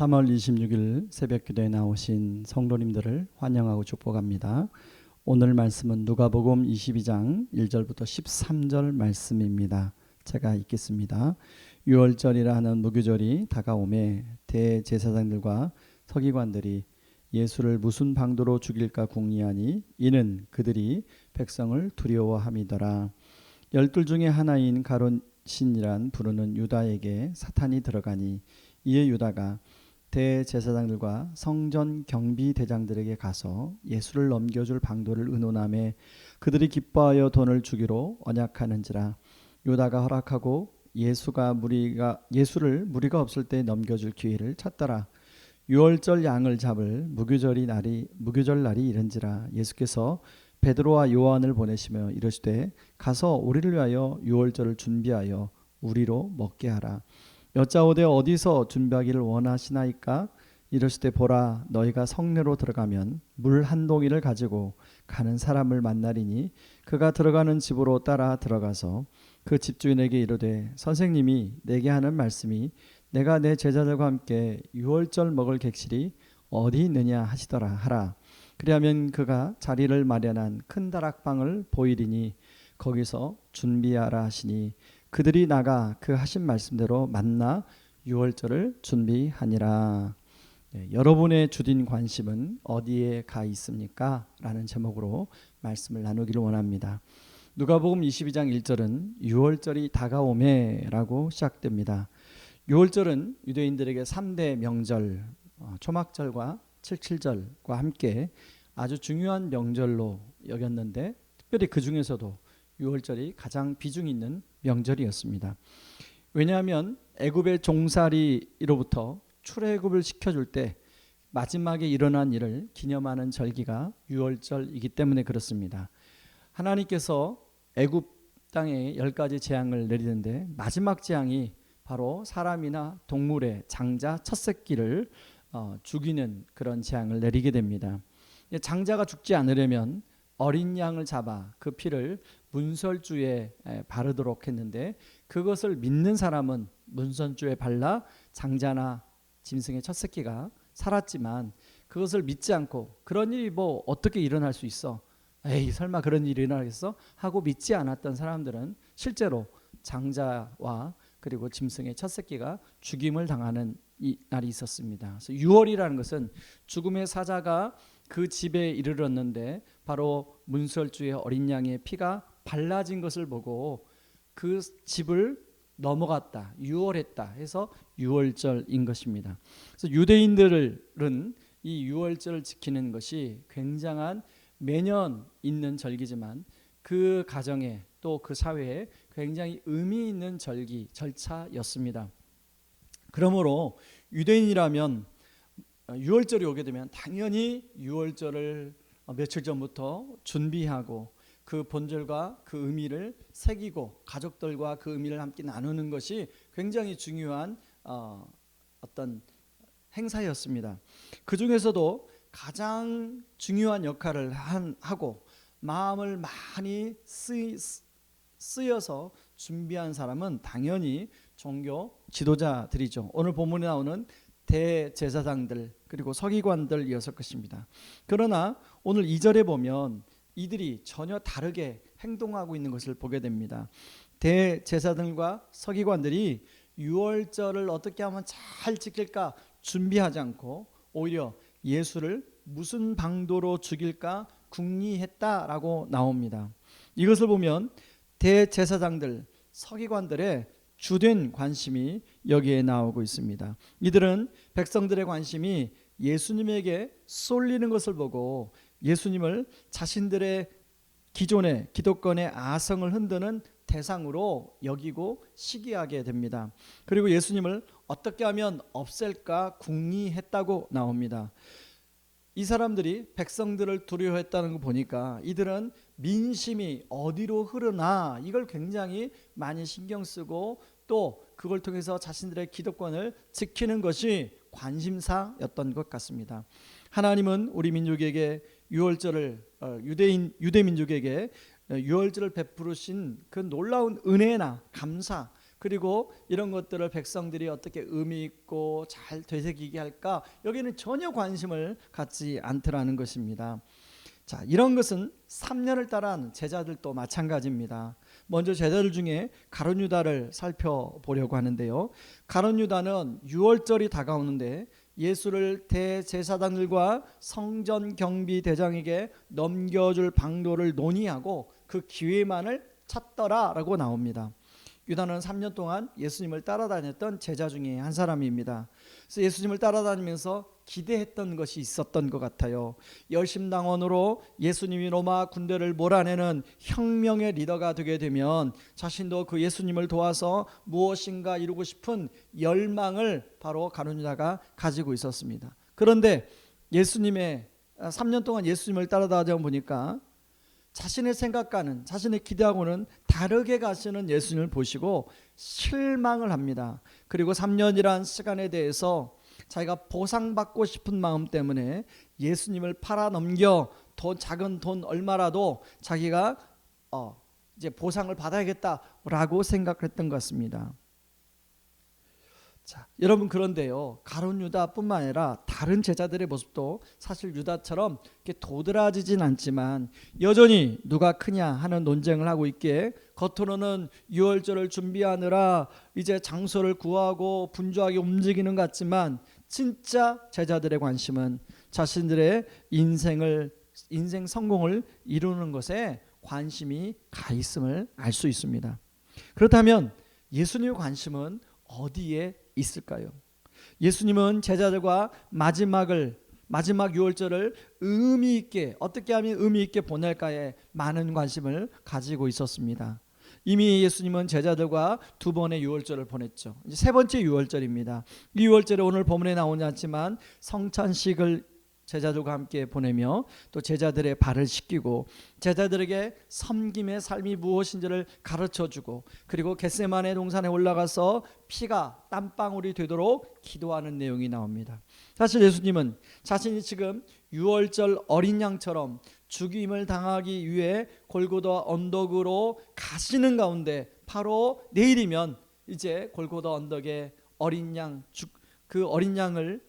3월 26일 새벽기도에 나오신 성도님들을 환영하고 축복합니다. 오늘 말씀은 누가복음 22장 1절부터 13절 말씀입니다. 제가 읽겠습니다. 유월절이라 하는 무교절이 다가오매 대제사장들과 서기관들이 예수를 무슨 방도로 죽일까 궁리하니 이는 그들이 백성을 두려워함이더라. 12 중에 하나인 가룟신이란 부르는 유다에게 사탄이 들어가니 이에 유다가 대제사장들과 성전 경비대장들에게 가서 예수를 넘겨줄 방도를 의논하며 그들이 기뻐하여 돈을 주기로 언약하는지라. 유다가 허락하고 예수를 무리가 없을 때 넘겨줄 기회를 찾더라. 유월절 양을 잡을 무교절 날이 이른지라. 예수께서 베드로와 요한을 보내시며 이르시되 가서 우리를 위하여 유월절을 준비하여 우리로 먹게 하라. 여짜오되 어디서 준비하기를 원하시나이까? 이르시되 보라, 너희가 성내로 들어가면 물 한 동이를 가지고 가는 사람을 만나리니 그가 들어가는 집으로 따라 들어가서 그 집주인에게 이르되 선생님이 내게 하는 말씀이 내가 내 제자들과 함께 유월절 먹을 객실이 어디 있느냐 하라. 그리하면 그가 자리를 마련한 큰 다락방을 보이리니 거기서 준비하라 하시니 그들이 나가 그 하신 말씀대로 만나 유월절을 준비하니라. 여러분의 주된 관심은 어디에 가 있습니까? 라는 제목으로 말씀을 나누기를 원합니다. 누가복음 22장 1절은 유월절이 다가오매 라고 시작됩니다. 유월절은 유대인들에게 3대 명절, 초막절과 칠칠절과 함께 아주 중요한 명절로 여겼는데 특별히 그 중에서도 유월절이 가장 비중 있는 명절이었습니다. 왜냐하면 애굽의 종살이로부터 출애굽을 시켜줄 때 마지막에 일어난 일을 기념하는 절기가 유월절이기 때문에 그렇습니다. 하나님께서 애굽 땅에 10가지 재앙을 내리는데 마지막 재앙이 바로 사람이나 동물의 장자 첫 새끼를 죽이는 그런 재앙을 내리게 됩니다. 장자가 죽지 않으려면 어린 양을 잡아 그 피를 문설주에 바르도록 했는데 그것을 믿는 사람은 문설주에 발라 장자나 짐승의 첫 새끼가 살았지만 그것을 믿지 않고 그런 일이 뭐 어떻게 일어날 수 있어? 에이 설마 그런 일이 일어나겠어? 하고 믿지 않았던 사람들은 실제로 장자와 그리고 짐승의 첫 새끼가 죽임을 당하는 이 날이 있었습니다. 그래서 유월이라는 것은 죽음의 사자가 그 집에 이르렀는데 바로 문설주의 어린 양의 피가 발라진 것을 보고 그 집을 넘어갔다, 유월했다 해서 유월절인 것입니다. 그래서 유대인들은 이 유월절을 지키는 것이 굉장한 매년 있는 절기지만 그 가정에 또 그 사회에 굉장히 의미 있는 절차였습니다. 그러므로 유대인이라면 유월절이 오게 되면 당연히 유월절을 며칠 전부터 준비하고 그 본절과 그 의미를 새기고 가족들과 그 의미를 함께 나누는 것이 굉장히 중요한 어떤 행사였습니다. 그 중에서도 가장 중요한 역할을 하고 마음을 많이 쓰여서 준비한 사람은 당연히 종교 지도자들이죠. 오늘 본문에 나오는 대제사장들 그리고 서기관들이었을 것입니다. 그러나 오늘 2절에 보면 이들이 전혀 다르게 행동하고 있는 것을 보게 됩니다. 대제사장들과 서기관들이 유월절을 어떻게 하면 잘 지킬까 준비하지 않고 오히려 예수를 무슨 방도로 죽일까 궁리했다라고 나옵니다. 이것을 보면 대제사장들, 서기관들의 주된 관심이 여기에 나오고 있습니다. 이들은 백성들의 관심이 예수님에게 쏠리는 것을 보고 예수님을 자신들의 기존의 기득권의 아성을 흔드는 대상으로 여기고 시기하게 됩니다. 그리고 예수님을 어떻게 하면 없앨까 궁리했다고 나옵니다. 이 사람들이 백성들을 두려워했다는 거 보니까 이들은 민심이 어디로 흐르나 이걸 굉장히 많이 신경 쓰고 또 그걸 통해서 자신들의 기득권을 지키는 것이 관심사였던 것 같습니다. 하나님은 우리 민족에게 유월절을 유대 민족에게 유월절을 베푸신 그 놀라운 은혜나 감사 그리고 이런 것들을 백성들이 어떻게 의미 있고 잘 되새기게 할까, 여기는 전혀 관심을 갖지 않더라는 것입니다. 자, 이런 것은 3년을 따라한 제자들도 마찬가지입니다. 먼저 제자들 중에 가룟 유다를 살펴보려고 하는데요. 가룟 유다는 유월절이 다가오는데 예수를 대제사장들과 성전 경비 대장에게 넘겨줄 방도를 논의하고 그 기회만을 찾더라라고 나옵니다. 유다는 3년 동안 예수님을 따라다녔던 제자 중에 한 사람입니다. 그래서 예수님을 따라다니면서 기대했던 것이 있었던 것 같아요. 열심당원으로 예수님이 로마 군대를 몰아내는 혁명의 리더가 되게 되면 자신도 그 예수님을 도와서 무엇인가 이루고 싶은 열망을 바로 가룟 유다가 가지고 있었습니다. 그런데 3년 동안 예수님을 따라다니다 보니까 자신의 생각과는, 자신의 기대하고는 다르게 가시는 예수님을 보시고 실망을 합니다. 그리고 3년이란 시간에 대해서 자기가 보상받고 싶은 마음 때문에 예수님을 팔아넘겨 작은 돈 얼마라도 자기가 이제 보상을 받아야겠다라고 생각했던 것 같습니다. 자, 여러분, 그런데요, 가룟 유다뿐만 아니라 다른 제자들의 모습도 사실 유다처럼 이렇게 도드라지진 않지만 여전히 누가 크냐 하는 논쟁을 하고 있기에 겉으로는 유월절을 준비하느라 이제 장소를 구하고 분주하게 움직이는 것 같지만 진짜 제자들의 관심은 자신들의 인생 성공을 이루는 것에 관심이 가 있음을 알 수 있습니다. 그렇다면 예수님의 관심은 어디에 있을까요? 예수님은 제자들과 마지막 유월절을 의미 있게, 어떻게 하면 의미 있게 보낼까에 많은 관심을 가지고 있었습니다. 이미 예수님은 제자들과 2번의 유월절을 보냈죠. 이제 3번째 유월절입니다. 이 유월절에 오늘 본문에 나오지 않지만 성찬식을 제자들과 함께 보내며 또 제자들의 발을 씻기고 제자들에게 섬김의 삶이 무엇인지를 가르쳐주고 그리고 겟세마네 동산에 올라가서 피가 땀방울이 되도록 기도하는 내용이 나옵니다. 사실 예수님은 자신이 지금 유월절 어린 양처럼 죽임을 당하기 위해 골고다 언덕으로 가시는 가운데 바로 내일이면 이제 골고다 언덕에 그 어린 양을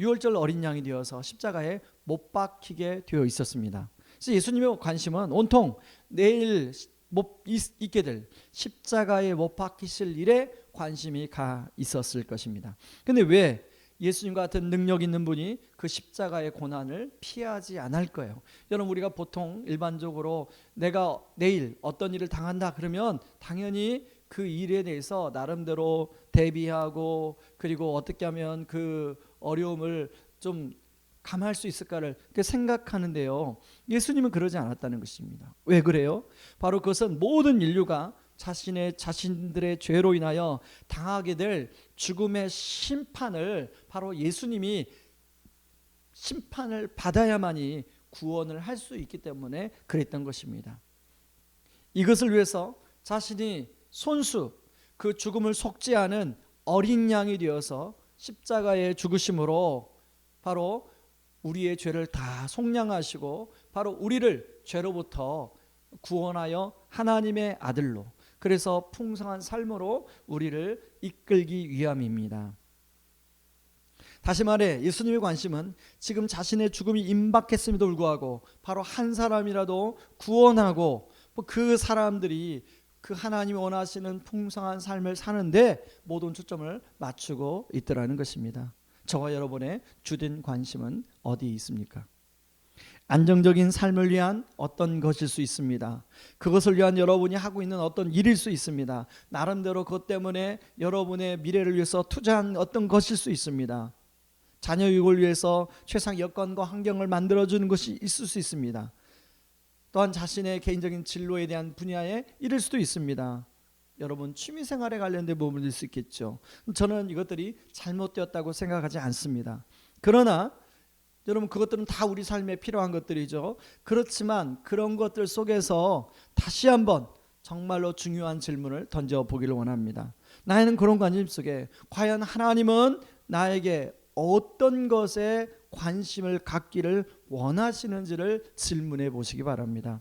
유월절 어린 양이 되어서 십자가에 못 박히게 되어 있었습니다. 그래서 예수님의 관심은 온통 내일 있게 될 십자가에 못 박히실 일에 관심이 가 있었을 것입니다. 그런데 왜 예수님 같은 능력 있는 분이 그 십자가의 고난을 피하지 않을 거예요? 여러분, 우리가 보통 일반적으로 내가 내일 어떤 일을 당한다 그러면 당연히 그 일에 대해서 나름대로 대비하고 그리고 어떻게 하면 그 어려움을 좀 감할 수 있을까를 생각하는데요, 예수님은 그러지 않았다는 것입니다. 왜 그래요? 바로 그것은 모든 인류가 자신들의 죄로 인하여 당하게 될 죽음의 심판을 바로 예수님이 심판을 받아야만이 구원을 할 수 있기 때문에 그랬던 것입니다. 이것을 위해서 자신이 손수 그 죽음을 속지 않은 어린 양이 되어서 십자가의 죽으심으로 바로 우리의 죄를 다 속량하시고 바로 우리를 죄로부터 구원하여 하나님의 아들로, 그래서 풍성한 삶으로 우리를 이끌기 위함입니다. 다시 말해 예수님의 관심은 지금 자신의 죽음이 임박했음에도 불구하고 바로 한 사람이라도 구원하고 그 사람들이 그 하나님이 원하시는 풍성한 삶을 사는데 모든 초점을 맞추고 있더라는 것입니다. 저와 여러분의 주된 관심은 어디에 있습니까? 안정적인 삶을 위한 어떤 것일 수 있습니다. 그것을 위한 여러분이 하고 있는 어떤 일일 수 있습니다. 나름대로 그것 때문에 여러분의 미래를 위해서 투자한 어떤 것일 수 있습니다. 자녀 유익을 위해서 최상 여건과 환경을 만들어주는 것이 있을 수 있습니다. 또한 자신의 개인적인 진로에 대한 분야에 이를 수도 있습니다. 여러분, 취미생활에 관련된 부분일 수 있겠죠. 저는 이것들이 잘못되었다고 생각하지 않습니다. 그러나 여러분, 그것들은 다 우리 삶에 필요한 것들이죠. 그렇지만 그런 것들 속에서 다시 한번 정말로 중요한 질문을 던져보기를 원합니다. 나에는 그런 관심 속에 과연 하나님은 나에게 어떤 것에 관심을 갖기를 원하시는지를 질문해 보시기 바랍니다.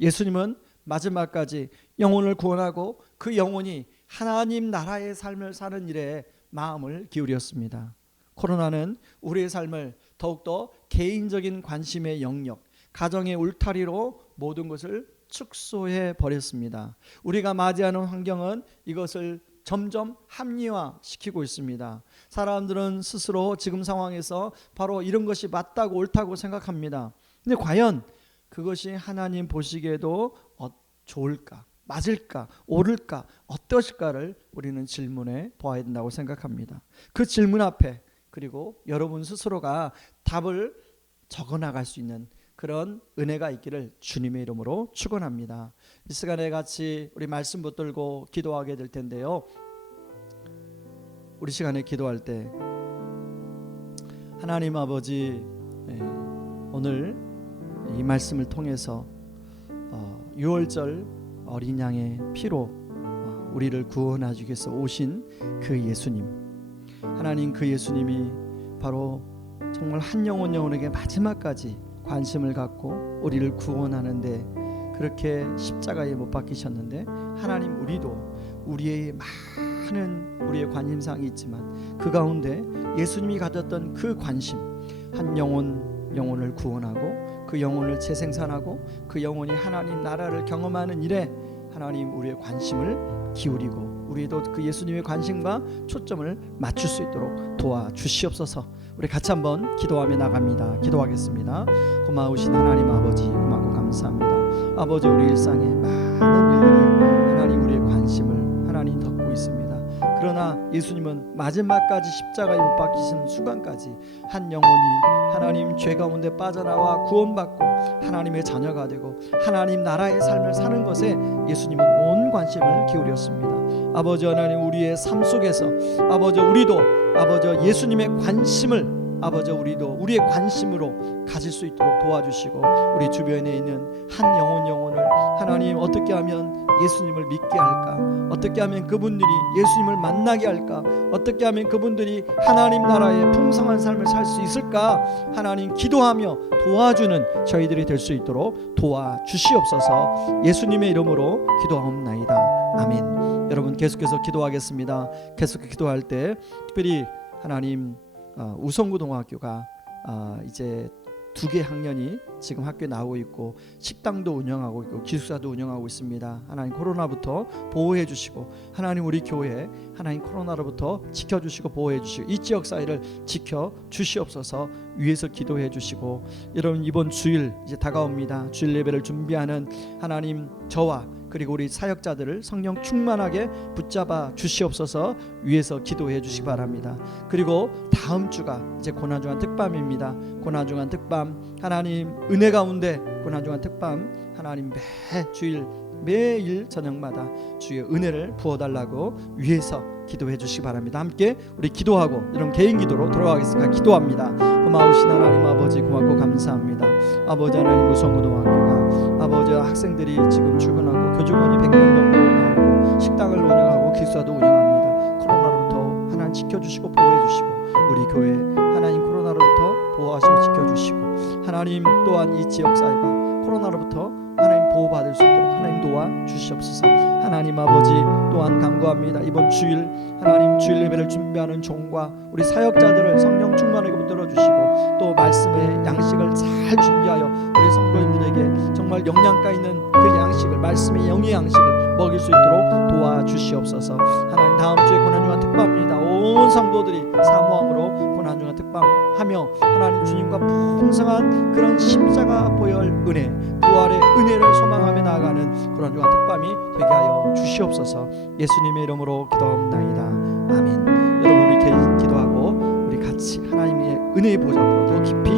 예수님은 마지막까지 영혼을 구원하고 그 영혼이 하나님 나라의 삶을 사는 일에 마음을 기울였습니다. 코로나는 우리의 삶을 더욱더 개인적인 관심의 영역, 가정의 울타리로 모든 것을 축소해 버렸습니다. 우리가 맞이하는 환경은 이것을 점점 합리화시키고 있습니다. 사람들은 스스로 지금 상황에서 바로 이런 것이 맞다고 옳다고 생각합니다. 근데 과연 그것이 하나님 보시기에도 좋을까, 맞을까, 옳을까, 어떠실까를 우리는 질문해 보아야 된다고 생각합니다. 그 질문 앞에 그리고 여러분 스스로가 답을 적어나갈 수 있는 그런 은혜가 있기를 주님의 이름으로 축원합니다. 이 시간에 같이 우리 말씀 붙들고 기도하게 될 텐데요. 우리 시간에 기도할 때 하나님 아버지, 오늘 이 말씀을 통해서 6월절 어린 양의 피로 우리를 구원하기 위해서 오신 그 예수님, 하나님 그 예수님이 바로 정말 한 영혼에게 마지막까지 관심을 갖고 우리를 구원하는데 그렇게 십자가에 못 박히셨는데, 하나님 우리도 우리의 많은 우리의 관심사항이 있지만 그 가운데 예수님이 가졌던 그 관심, 한 영혼을 구원하고 그 영혼을 재생산하고 그 영혼이 하나님 나라를 경험하는 일에 하나님 우리의 관심을 기울이고 우리도 그 예수님의 관심과 초점을 맞출 수 있도록 도와주시옵소서. 우리 같이 한번 기도하며 나갑니다. 기도하겠습니다. 고마우신 하나님 아버지, 고맙고 감사합니다. 아버지, 우리 일상에 많은 일들이 하나님 우리의 관심을 하나님 덮고 있습니다. 그러나 예수님은 마지막까지 십자가에 못 박히신 순간까지 한 영혼이 하나님 죄 가운데 빠져나와 구원받고 하나님의 자녀가 되고 하나님 나라의 삶을 사는 것에 예수님은 온 관심을 기울였습니다. 아버지 하나님, 우리의 삶 속에서 아버지 우리도 아버지 예수님의 관심을 아버지 우리도 우리의 관심으로 가질 수 있도록 도와주시고, 우리 주변에 있는 한 영혼을 하나님 어떻게 하면 예수님을 믿게 할까, 어떻게 하면 그분들이 예수님을 만나게 할까, 어떻게 하면 그분들이 하나님 나라의 풍성한 삶을 살 수 있을까, 하나님 기도하며 도와주는 저희들이 될 수 있도록 도와주시옵소서. 예수님의 이름으로 기도하옵나이다. 아멘. 여러분 계속해서 기도하겠습니다. 계속 기도할 때 특별히 하나님 우성고등학교가 이제 2개 학년이 지금 학교에 나오고 있고 식당도 운영하고 있고 기숙사도 운영하고 있습니다. 하나님 코로나부터 보호해 주시고, 하나님 우리 교회 하나님 코로나로부터 지켜주시고 보호해 주시고 이 지역 사회를 지켜 주시옵소서. 위에서 기도해 주시고, 여러분 이번 주일 이제 다가옵니다. 주일 예배를 준비하는 하나님 저와 그리고 우리 사역자들을 성령 충만하게 붙잡아 주시옵소서. 위에서 기도해 주시기 바랍니다. 그리고 다음 주가 이제 고난중한 특밤입니다. 고난중한 특밤 하나님 은혜 가운데 고난중한 특밤 하나님 매일 저녁마다 주의 은혜를 부어달라고 위에서 기도해 주시기 바랍니다. 함께 우리 기도하고 여러분 개인 기도로 돌아가겠습니다. 기도합니다. 고마우신 하나님 아버지, 고맙고 감사합니다. 아버지 하나님 우성고등학교가 아버지 학생들이 지금 출근하고 교직원이 100명 정도 나오고 식당을 운영하고 기숙사도 운영합니다. 코로나로부터 하나님 지켜주시고 보호해주시고, 우리 교회 하나님 코로나로부터 보호하시고 지켜주시고, 하나님 또한 이 지역사회가 코로나로부터 하나님 보호받을 수 있도록 하나님 도와주시옵소서. 하나님 아버지 또한 간구합니다. 이번 주일 하나님 주일 예배를 준비하는 종과 우리 사역자들을 성령 충만하게 붙들어 주시고, 또 말씀의 양식을 잘 준비하여 우리 성도님들에게 정말 영양가 있는 그 양식을, 말씀의 영의 양식을 먹일 수 있도록 도와주시옵소서. 하나님 다음 주에 고난중한 특밤입니다. 온 성도들이 사모함으로 고난중한 특밤하며 하나님 주님과 풍성한 그런 십자가 보혈 은혜, 부활의 은혜를 소망하며 나아가는 고난중한 특밤이 되게 하여 주시옵소서. 예수님의 이름으로 기도합니다. 아멘. 여러분 우리 개인 기도하고 우리 같이 하나님의 은혜의 보좌 앞으로 더 깊이